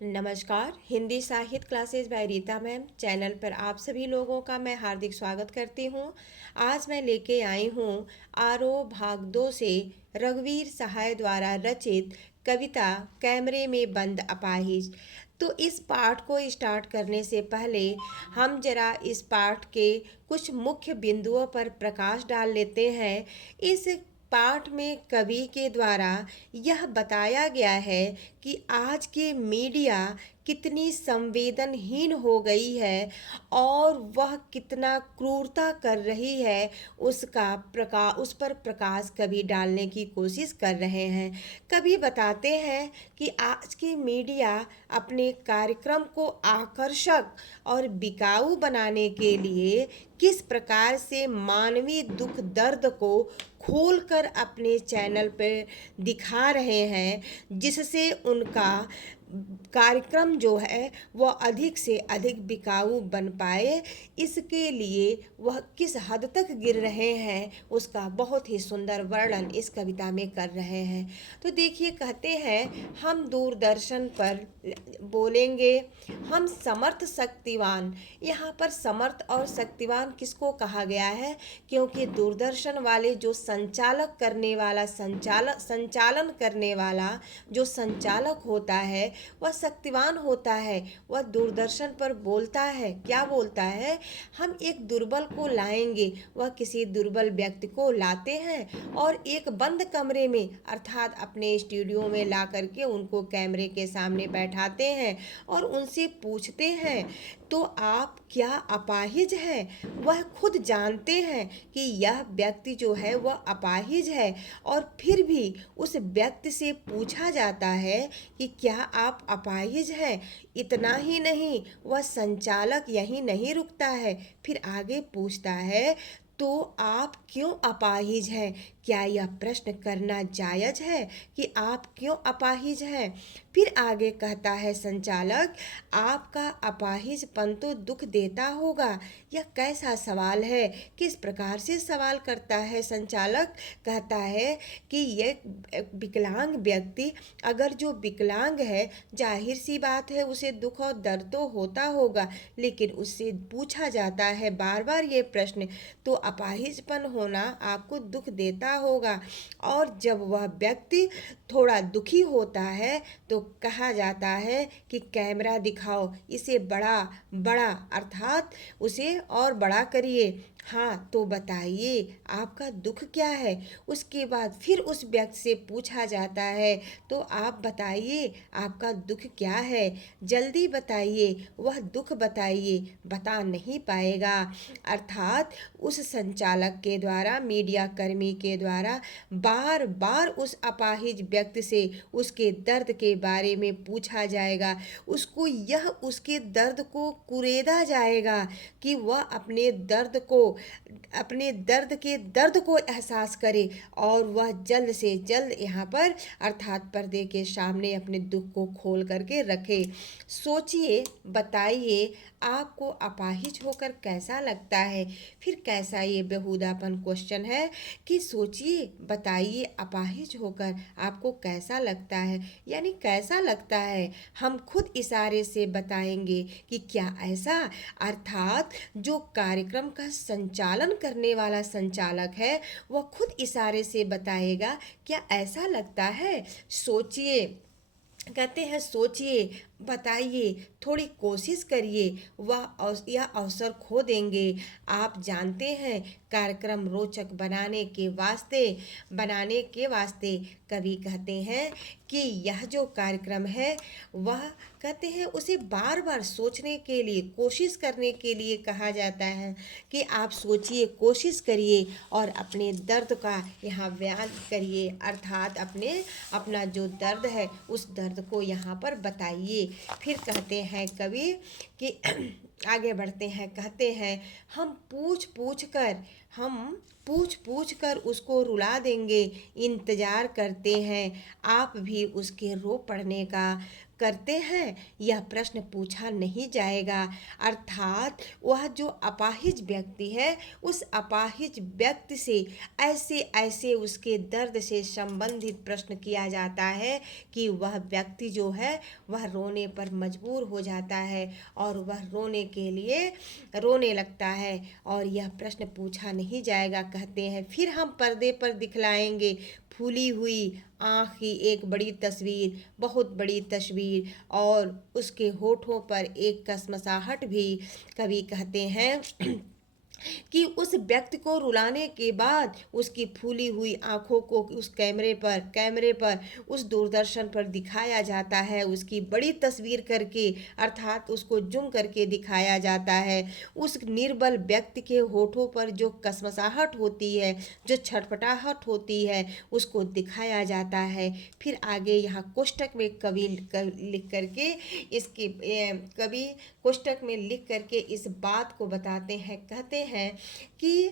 नमस्कार। हिंदी साहित्य classes bye Rita ma'am channel पर आप सभी लोगों का मैं हार्दिक स्वागत करती हूँ। आज मैं लेके आई हूँ आरोह भाग 2 से रघुवीर सहाय द्वारा रचित कविता कैमरे में बंद अपाहिज। तो इस पाठ को स्टार्ट करने से पहले हम जरा इस पाठ के कुछ मुख्य बिंदुओं पर प्रकाश डाल लेते हैं। इस पाठ में कवि के द्वारा यह बताया गया है कि आज के मीडिया कितनी संवेदनहीन हो गई है और वह कितना क्रूरता कर रही है उस पर प्रकाश कवि डालने की कोशिश कर रहे हैं। कवि बताते हैं कि आज की मीडिया अपने कार्यक्रम को आकर्षक और बिकाऊ बनाने के लिए किस प्रकार से मानवीय दुख दर्द को खोलकर अपने चैनल पर दिखा रहे हैं, जिससे उनका कार्यक्रम जो है वह अधिक से अधिक बिकाऊ बन पाए। इसके लिए वह किस हद तक गिर रहे हैं उसका बहुत ही सुंदर वर्णन इस कविता में कर रहे हैं। तो देखिए, कहते हैं हम दूरदर्शन पर बोलेंगे, हम समर्थ शक्तिवान। यहाँ पर समर्थ और शक्तिवान किसको कहा गया है? क्योंकि दूरदर्शन वाले जो संचालन करने वाला जो संचालक होता है वह शक्तिवान होता है। वह दूरदर्शन पर बोलता है, क्या बोलता है? हम एक दुर्बल को लाएंगे। वह किसी दुर्बल व्यक्ति को लाते हैं और एक बंद कमरे में अर्थात अपने स्टूडियो में ला करके उनको कैमरे के सामने बैठाते हैं और उनसे पूछते हैं, तो आप क्या अपाहिज हैं? वह खुद जानते हैं कि यह व्यक्ति जो है वह अपाहिज है और फिर भी उस व्यक्ति से पूछा जाता है कि क्या आप अपाहिज हैं। इतना ही नहीं, वह संचालक यही नहीं रुकता है, फिर आगे पूछता है, तो आप क्यों अपाहिज हैं? क्या यह प्रश्न करना जायज़ है कि आप क्यों अपाहिज हैं? फिर आगे कहता है संचालक, आपका अपाहिजपन तो दुख देता होगा। यह कैसा सवाल है? किस प्रकार से सवाल करता है संचालक? कहता है कि यह विकलांग व्यक्ति, अगर जो विकलांग है, जाहिर सी बात है उसे दुख और दर्द तो होता होगा, लेकिन उससे पूछा जाता है बार बार ये प्रश्न, तो अपाहिजपन होना आपको दुख देता होगा। और जब वह व्यक्ति थोड़ा दुखी होता है तो कहा जाता है कि कैमरा दिखाओ, इसे बड़ा बड़ा अर्थात उसे और बड़ा करिए। हाँ, तो बताइए आपका दुख क्या है? उसके बाद फिर उस व्यक्ति से पूछा जाता है, तो आप बताइए आपका दुख क्या है? जल्दी बताइए, वह दुख बताइए। बता नहीं पाएगा। अर्थात उस संचालक के द्वारा, मीडिया कर्मी के द्वारा बार बार उस अपाहिज व्यक्ति से उसके दर्द के बारे में पूछा जाएगा। उसको यह उसके दर्द को कुरेदा जाएगा कि वह अपने दर्द को एहसास करे और वह जल्द से जल्द यहाँ पर अर्थात पर्दे के सामने अपने दुख को खोल करके रखे। सोचिए, बताइए आपको अपाहिज होकर कैसा लगता है? फिर कैसा ये बेहुदापन क्वेश्चन है कि सोचिए, बताइए अपाहिज होकर आपको कैसा लगता है, यानी कैसा लगता है। हम खुद इशारे से बताएंगे कि क्या ऐसा, अर्थात जो कार्यक्रम का संचालन करने वाला संचालक है वह खुद इशारे से बताएगा क्या ऐसा लगता है। सोचिए, कहते हैं सोचिए, बताइए, थोड़ी कोशिश करिए, यह अवसर खो देंगे। आप जानते हैं, कार्यक्रम रोचक बनाने के वास्ते कवि कहते हैं कि यह जो कार्यक्रम है वह, कहते हैं, उसे बार बार सोचने के लिए, कोशिश करने के लिए कहा जाता है कि आप सोचिए, कोशिश करिए और अपने दर्द का यहाँ बयान करिए, अर्थात अपना जो दर्द है उस दर्द को यहाँ पर बताइए। फिर कहते हैं कवि कि आगे बढ़ते हैं, कहते हैं हम पूछ पूछ कर उसको रुला देंगे, इंतज़ार करते हैं आप भी उसके रो पड़ने का। करते हैं, यह प्रश्न पूछा नहीं जाएगा। अर्थात वह जो अपाहिज व्यक्ति है, उस अपाहिज व्यक्ति से ऐसे ऐसे उसके दर्द से संबंधित प्रश्न किया जाता है कि वह व्यक्ति जो है वह रोने पर मजबूर हो जाता है और वह रोने के लिए रोने लगता है और यह प्रश्न पूछा नहीं जाएगा। कहते हैं फिर हम पर्दे पर दिखलाएंगे फूली हुई आँख की एक बड़ी तस्वीर, बहुत बड़ी तस्वीर, और उसके होठों पर एक कसमसाहट भी। कवि कहते हैं कि उस व्यक्ति को रुलाने के बाद उसकी फूली हुई आंखों को उस कैमरे पर उस दूरदर्शन पर दिखाया जाता है, उसकी बड़ी तस्वीर करके, अर्थात उसको जूम करके दिखाया जाता है। उस निर्बल व्यक्ति के होठों पर जो कसमसाहट होती है, जो छटपटाहट होती है, उसको दिखाया जाता है। फिर आगे यहाँ कोष्टक में कवि लिख करके कवि कोष्टक में लिख करके इस बात को बताते हैं। कहते हैं कि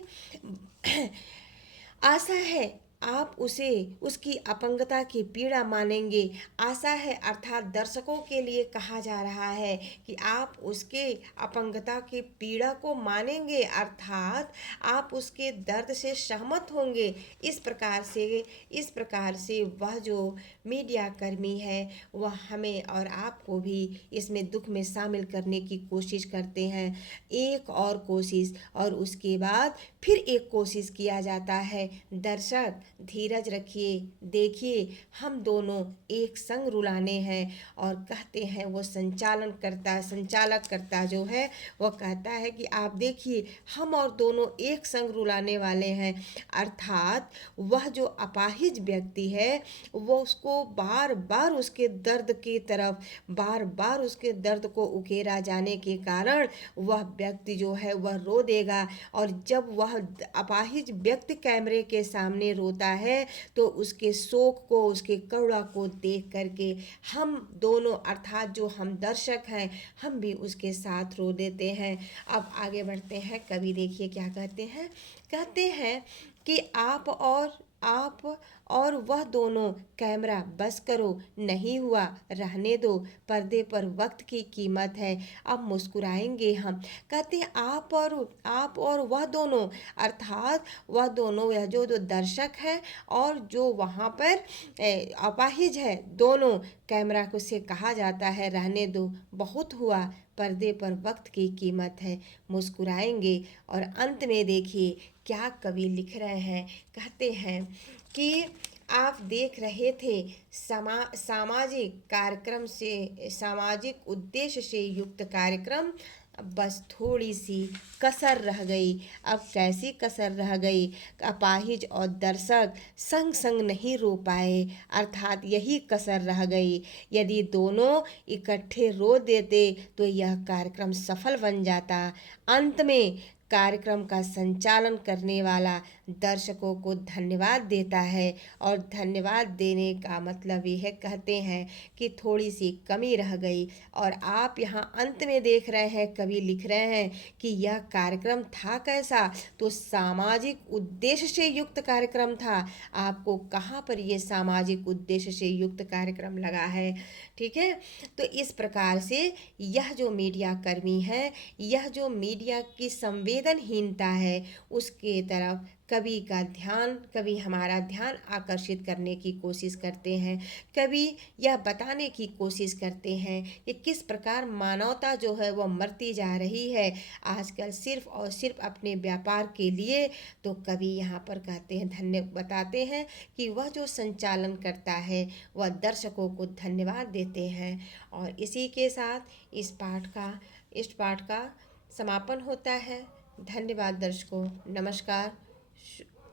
आशा है आप उसे उसकी अपंगता की पीड़ा मानेंगे। आशा है अर्थात दर्शकों के लिए कहा जा रहा है कि आप उसके अपंगता की पीड़ा को मानेंगे, अर्थात आप उसके दर्द से सहमत होंगे। इस प्रकार से वह जो मीडिया कर्मी है वह हमें और आपको भी इसमें दुख में शामिल करने की कोशिश करते हैं। एक और कोशिश और उसके बाद फिर एक कोशिश किया जाता है। दर्शक धीरज रखिए, देखिए हम दोनों एक संग रुलाने हैं। और कहते हैं वो संचालक करता जो है वह कहता है कि आप देखिए हम और दोनों एक संग रुलाने वाले हैं। अर्थात वह जो अपाहिज व्यक्ति है वो उसको बार बार उसके दर्द की तरफ बार बार उसके दर्द को उकेरा जाने के कारण वह व्यक्ति जो है वह रो देगा। और जब वह अपाहिज व्यक्ति कैमरे के सामने रोता है तो उसके शोक को, उसके करुणा को देख करके हम दोनों अर्थात जो हम दर्शक हैं हम भी उसके साथ रो देते हैं। अब आगे बढ़ते हैं। कवि देखिए क्या कहते हैं कि आप और वह दोनों वह बस करो, नहीं हुआ रहने दो, पर्दे पर वक्त की कीमत है, अब मुस्कुराएंगे हम। कहते हैं आप और वह दोनों, अर्थात वह दोनों, यह जो दर्शक है और जो वहाँ पर अपाहिज है, दोनों कैमरा को से कहा जाता है रहने दो, बहुत हुआ, पर्दे पर वक्त की कीमत है, मुस्कुराएंगे। और अंत में देखिए क्या कवि लिख रहे हैं। कहते हैं कि आप देख रहे थे सामाजिक उद्देश्य से युक्त कार्यक्रम, बस थोड़ी सी कसर रह गई। अब कैसी कसर रह गई? अपाहिज और दर्शक संग संग नहीं रो पाए, अर्थात यही कसर रह गई। यदि दोनों इकट्ठे रो देते तो यह कार्यक्रम सफल बन जाता। अंत में कार्यक्रम का संचालन करने वाला दर्शकों को धन्यवाद देता है और धन्यवाद देने का मतलब यह कहते हैं कि थोड़ी सी कमी रह गई। और आप यहाँ अंत में देख रहे हैं कवि लिख रहे हैं कि यह कार्यक्रम था कैसा, तो सामाजिक उद्देश्य से युक्त कार्यक्रम था। आपको कहाँ पर ये सामाजिक उद्देश्य से युक्त कार्यक्रम लगा है? ठीक है, तो इस प्रकार से यह जो मीडिया कर्मी है, यह जो मीडिया की संवेदनहीनता है, उसके तरफ कभी हमारा ध्यान आकर्षित करने की कोशिश करते हैं। कभी यह बताने की कोशिश करते हैं कि किस प्रकार मानवता जो है वह मरती जा रही है आजकल सिर्फ और सिर्फ अपने व्यापार के लिए। तो कभी यहाँ पर कहते हैं बताते हैं कि वह जो संचालन करता है वह दर्शकों को धन्यवाद देते हैं। और इसी के साथ इस पाठ का समापन होता है। धन्यवाद दर्शकों, नमस्कार।